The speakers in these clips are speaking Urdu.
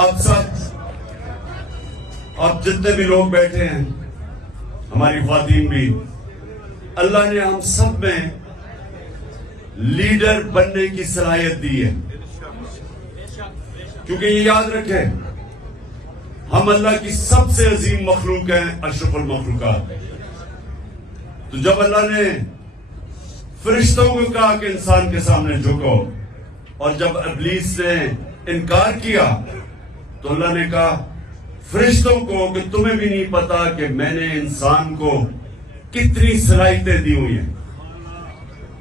آپ سب آپ جتنے بھی لوگ بیٹھے ہیں، ہماری خواتین بھی، اللہ نے ہم سب میں لیڈر بننے کی صلاحیت دی ہے. کیونکہ یہ یاد رکھیں، ہم اللہ کی سب سے عظیم مخلوق ہیں، اشرف المخلوقات. تو جب اللہ نے فرشتوں کو کہا کہ انسان کے سامنے جھکو، اور جب ابلیس نے انکار کیا تو اللہ نے کہا فرشتوں کو کہ تمہیں بھی نہیں پتا کہ میں نے انسان کو کتنی صلاحیتیں دی ہوئی ہیں.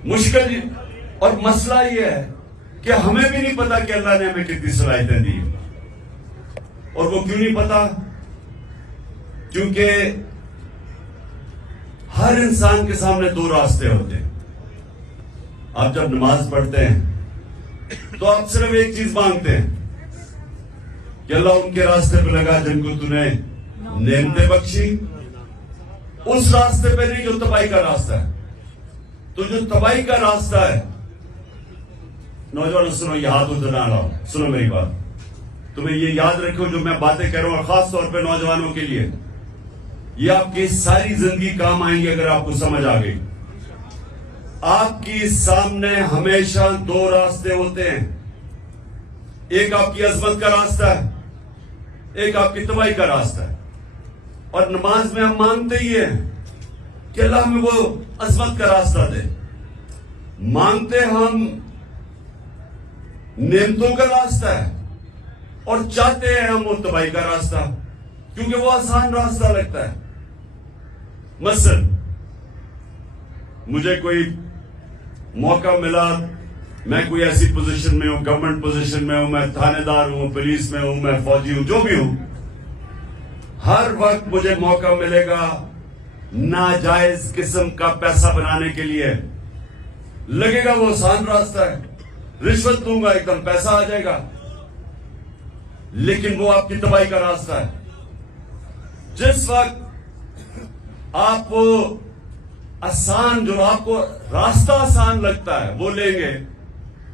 مشکل اور مسئلہ یہ ہے کہ ہمیں بھی نہیں پتا کہ اللہ نے ہمیں کتنی صلاحیتیں دی. اور وہ کیوں نہیں پتا؟ کیونکہ ہر انسان کے سامنے دو راستے ہوتے ہیں. آپ جب نماز پڑھتے ہیں تو آپ صرف ایک چیز مانگتے ہیں کہ اللہ ان کے راستے پہ لگا جن کو تو نے نعمتیں بخشی. اس راستے پہ نہیں جو تباہی کا راستہ ہے. تو جو تباہی کا راستہ ہے، نوجوانوں سنو، یہ ہاتھ ادھر نہ لاؤ، سنو میری بات. تمہیں یہ یاد رکھو جو میں باتیں کہہ رہا ہوں، اور خاص طور پہ نوجوانوں کے لیے یہ آپ کی ساری زندگی کام آئیں گی اگر آپ کو سمجھ آ گئی. آپ کی سامنے ہمیشہ دو راستے ہوتے ہیں. ایک آپ کی عظمت کا راستہ ہے، ایک آپ کی تباہی کا راستہ ہے. اور نماز میں ہم مانگتے ہی ہیں کہ اللہ ہمیں وہ عظمت کا راستہ دے. مانگتے ہم نعمتوں کا راستہ ہے، اور چاہتے ہیں ہم وہ تباہی کا راستہ، کیونکہ وہ آسان راستہ لگتا ہے. مثلا مجھے کوئی موقع ملا، میں کوئی ایسی پوزیشن میں ہوں، گورنمنٹ پوزیشن میں ہوں، میں تھانے دار ہوں، پولیس میں ہوں، میں فوجی ہوں، جو بھی ہوں، ہر وقت مجھے موقع ملے گا ناجائز قسم کا پیسہ بنانے کے لیے. لگے گا وہ آسان راستہ ہے، رشوت دوں گا ایک دم پیسہ آ جائے گا، لیکن وہ آپ کی تباہی کا راستہ ہے. جس وقت آپ وہ آسان، جو آپ کو راستہ آسان لگتا ہے وہ لیں گے،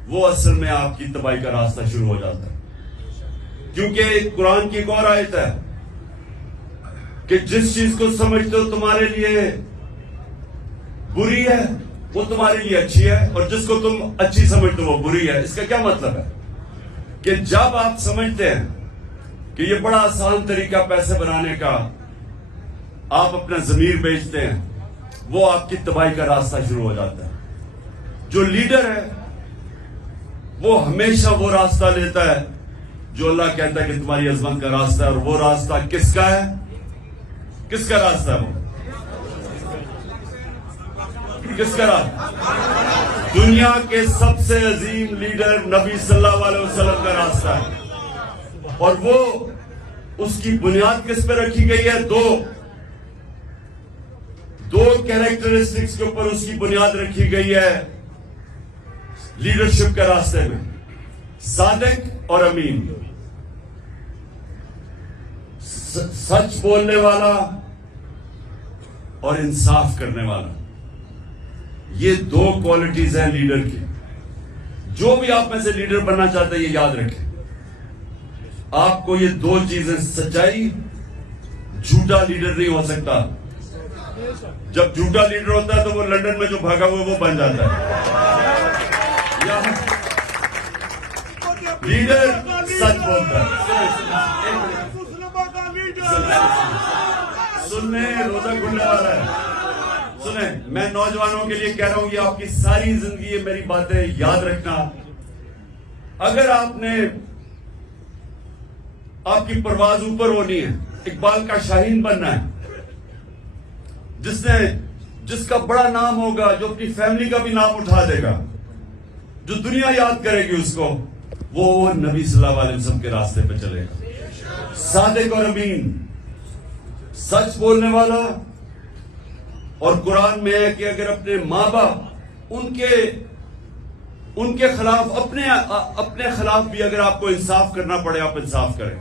وہ اصل میں آپ کی تباہی کا راستہ شروع ہو جاتا ہے. کیونکہ قرآن کی ایک اور آیت ہے کہ جس چیز کو سمجھتے ہو تمہارے لیے بری ہے وہ تمہارے لیے اچھی ہے، اور جس کو تم اچھی سمجھتے ہو وہ بری ہے. اس کا کیا مطلب ہے؟ کہ جب آپ سمجھتے ہیں کہ یہ بڑا آسان طریقہ پیسے بنانے کا، آپ اپنا ضمیر بیچتے ہیں، وہ آپ کی تباہی کا راستہ شروع ہو جاتا ہے. جو لیڈر ہے وہ ہمیشہ وہ راستہ لیتا ہے جو اللہ کہتا ہے کہ تمہاری عظمت کا راستہ ہے. اور وہ راستہ کس کا ہے؟ کس کا راستہ ہے؟ وہ کس کا راستہ؟ دنیا کے سب سے عظیم لیڈر نبی صلی اللہ علیہ وسلم کا راستہ ہے. اور وہ اس کی بنیاد کس پہ رکھی گئی ہے؟ دو کیریکٹرسٹکس کے اوپر اس کی بنیاد رکھی گئی ہے لیڈرشپ کے راستے میں: صادق اور امین. سچ بولنے والا اور انصاف کرنے والا. یہ دو کوالٹیز ہیں لیڈر کی. جو بھی آپ میں سے لیڈر بننا چاہتے ہیں یہ یاد رکھیں، آپ کو یہ دو چیزیں، سچائی، جھوٹا لیڈر نہیں ہو سکتا. جب جھوٹا لیڈر ہوتا ہے تو وہ لندن میں جو بھاگا ہوا وہ بن جاتا ہے. لیڈر سچ بولتا ہے. سننے روزہ کھلنے والا ہے. سنیں، میں نوجوانوں کے لیے کہہ رہا ہوں، یہ آپ کی ساری زندگی یہ میری باتیں یاد رکھنا. اگر آپ کی پرواز اوپر ہونی ہے، اقبال کا شاہین بننا ہے، جس کا بڑا نام ہوگا، جو اپنی فیملی کا بھی نام اٹھا دے گا، جو دنیا یاد کرے گی اس کو، وہ نبی صلی اللہ علیہ وسلم کے راستے پہ چلے گا. صادق اور امین، سچ بولنے والا. اور قرآن میں ہے کہ اگر اپنے ماں باپ ان کے خلاف، اپنے خلاف بھی اگر آپ کو انصاف کرنا پڑے، آپ انصاف کریں.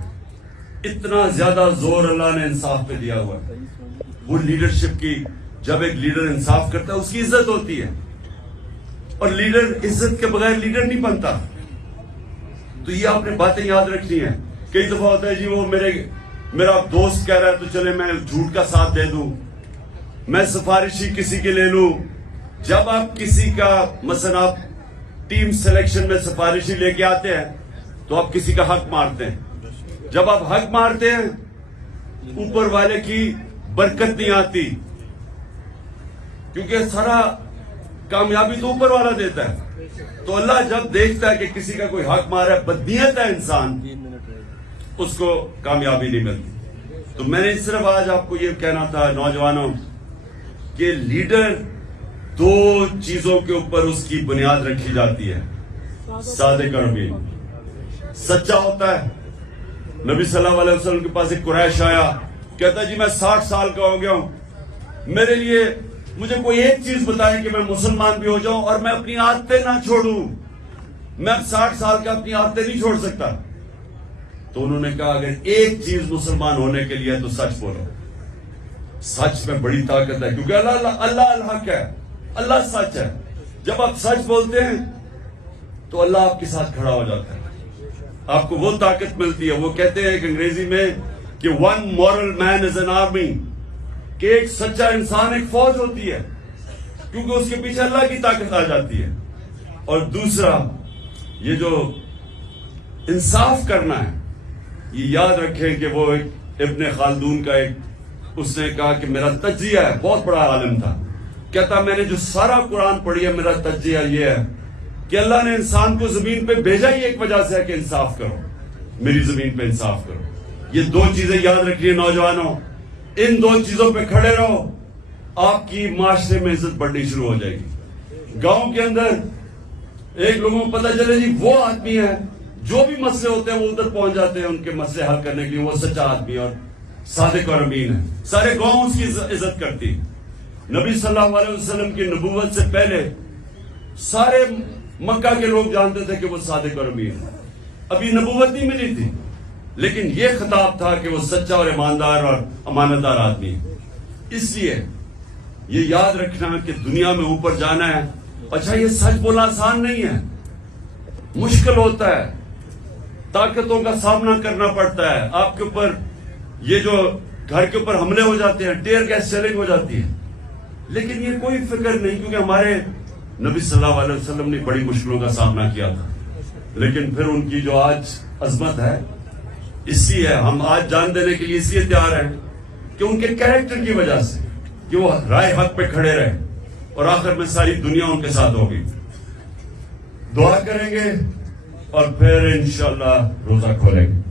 اتنا زیادہ زور اللہ نے انصاف پہ دیا ہوا ہے. وہ لیڈرشپ کی، جب ایک لیڈر انصاف کرتا ہے اس کی عزت ہوتی ہے. اور لیڈر عزت کے بغیر لیڈر نہیں بنتا. تو یہ آپ نے باتیں یاد رکھنی ہیں کئی دفعہ ہوتا ہے جی وہ میرا دوست کہہ رہا ہے تو چلے میں جھوٹ کا ساتھ دے دوں، میں سفارشی کسی کے لے لوں. جب آپ کسی کا مثلا آپ ٹیم سلیکشن میں سفارشی لے کے آتے ہیں تو آپ کسی کا حق مارتے ہیں. جب آپ حق مارتے ہیں اوپر والے کی برکت نہیں آتی، کیونکہ سارا کامیابی تو اوپر والا دیتا ہے. تو اللہ جب دیکھتا ہے کہ کسی کا کوئی حق مارا ہے، بدنیت ہے انسان، اس کو کامیابی نہیں ملتی. تو میں نے صرف آج آپ کو یہ کہنا تھا نوجوانوں کہ لیڈر دو چیزوں کے اوپر اس کی بنیاد رکھی جاتی ہے. صادق اور امین، سچا ہوتا ہے. نبی صلی اللہ علیہ وسلم کے پاس ایک قریش آیا، کہتا جی میں 60 سال کا ہو گیا ہوں، میرے لیے مجھے کوئی ایک چیز بتائیں کہ میں مسلمان بھی ہو جاؤں اور میں اپنی عادتیں نہ چھوڑوں. میں اب 60 سال کا اپنی عادتیں نہیں چھوڑ سکتا. تو انہوں نے کہا اگر ایک چیز مسلمان ہونے کے لیے تو سچ بولو. سچ میں بڑی طاقت ہے، کیونکہ اللہ الحق ہے، اللہ سچ ہے. جب آپ سچ بولتے ہیں تو اللہ آپ کے ساتھ کھڑا ہو جاتا ہے، آپ کو وہ طاقت ملتی ہے. وہ کہتے ہیں کہ انگریزی میں کہ one moral man is an army, کہ ایک سچا انسان ایک فوج ہوتی ہے، کیونکہ اس کے پیچھے اللہ کی طاقت آ جاتی ہے. اور دوسرا یہ جو انصاف کرنا ہے، یہ یاد رکھیں کہ وہ ایک ابن خلدون کا اس نے کہا کہ میرا تجزیہ ہے، بہت بڑا عالم تھا، کہتا میں نے جو سارا قرآن پڑھی ہے میرا تجزیہ یہ ہے کہ اللہ نے انسان کو زمین پہ بھیجا ہی ایک وجہ سے ہے کہ انصاف کرو، میری زمین پہ انصاف کرو. یہ دو چیزیں یاد رکھیے نوجوانوں، ان دو چیزوں پہ کھڑے رہو، آپ کی معاشرے میں عزت بڑھنی شروع ہو جائے گی. گاؤں کے اندر ایک لوگوں کو پتہ چلے جی وہ آدمی ہے، جو بھی مسئلے ہوتے ہیں وہ ادھر پہنچ جاتے ہیں ان کے مسئلے حل کرنے کے لیے، وہ سچا آدمی اور صادق اور امین ہے. سارے گاؤں اس کی عزت کرتی. نبی صلی اللہ علیہ وسلم کی نبوت سے پہلے سارے مکہ کے لوگ جانتے تھے کہ وہ صادق اور امین ہے. ابھی نبوت نہیں ملی تھی، لیکن یہ خطاب تھا کہ وہ سچا اور ایماندار اور امانتدار آدمی ہے. اس لیے یہ یاد رکھنا کہ دنیا میں اوپر جانا ہے. اچھا یہ سچ بولنا آسان نہیں ہے، مشکل ہوتا ہے، طاقتوں کا سامنا کرنا پڑتا ہے. آپ کے اوپر یہ جو گھر کے اوپر حملے ہو جاتے ہیں، ٹیئر گیس سیلنگ ہو جاتی ہے، لیکن یہ کوئی فکر نہیں، کیونکہ ہمارے نبی صلی اللہ علیہ وسلم نے بڑی مشکلوں کا سامنا کیا تھا. لیکن پھر ان کی جو آج عظمت ہے، اس لیے ہم آج جان دینے کے لیے اس لیے تیار ہیں کہ ان کے کیریکٹر کی وجہ سے کہ وہ رائے حق پہ کھڑے رہے اور آخر میں ساری دنیا ان کے ساتھ ہوگی. دعا کریں گے اور پھر انشاءاللہ روزہ کھولیں گے.